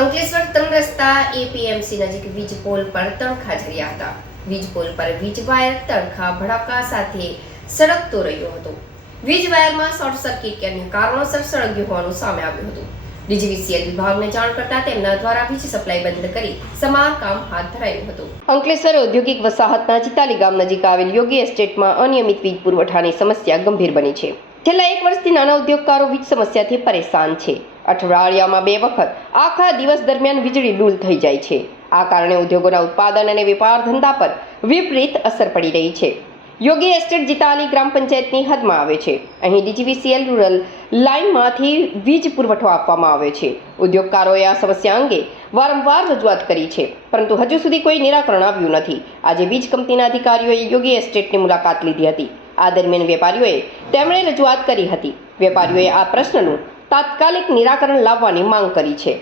અંકલેશ્વર ત્રણ રસ્તા એપીએમસી નજીક વીજ પોલ પર તણખા ઝર્યા હતા. વીજ પોલ પર વીજ વાયર તણખા ભડાકા સાથે સળગતો રહ્યો હતો. વીજ વાયરમાં શોર્ટ સર્કિટ કે અન્ય કારણોસર સળગ્યું હોવાનું સામે આવ્યું હતું. ડીજીવીસીએલ વિભાગને જાણ કરતા તેમના દ્વારા વીજ સપ્લાય બંધ કરી સમારકામ હાથ ધરાયું હતું. અંકલેશ્વર ઔદ્યોગિક વસાહતના ચિતાલી ગામ નજીક આવેલ યોગી એસ્ટેટમાં અનિયમિત વીજ પુરવઠાની સમસ્યા ગંભીર બની છે. છેલ્લા એક વર્ષથી નાના ઉદ્યોગકારો વીજ સમસ્યાથી પરેશાન છે. અઠવાડિયામાં 2 વખત આખા દિવસ દરમિયાન વીજળી ડૂલ થઈ જાય છે. આ કારણે ઉદ્યોગોના ઉત્પાદન અને વેપાર ધંધા પર વિપરીત અસર પડી રહી છે. યોગી એસ્ટેટ ચિતાલી ગ્રામ પંચાયતની હદમાં આવે છે. અહીં ડીજીવીસીએલ રૂરલ લાઇનમાંથી વીજ પુરવઠો આપવામાં આવે છે. ઉદ્યોગકારોએ આ સમસ્યા અંગે વારંવાર રજૂઆત કરી છે, પરંતુ હજુ સુધી કોઈ નિરાકરણ આવ્યું નથી. આજે વીજ કંપનીના અધિકારીઓએ યોગી એસ્ટેટની મુલાકાત લીધી હતી. આ દરમિયાન વેપારીઓએ તેમણે રજૂઆત કરી હતી. વેપારીઓએ આ પ્રશ્નનું તાત્કાલિક નિરાકરણ લાવવાની માંગ કરી છે.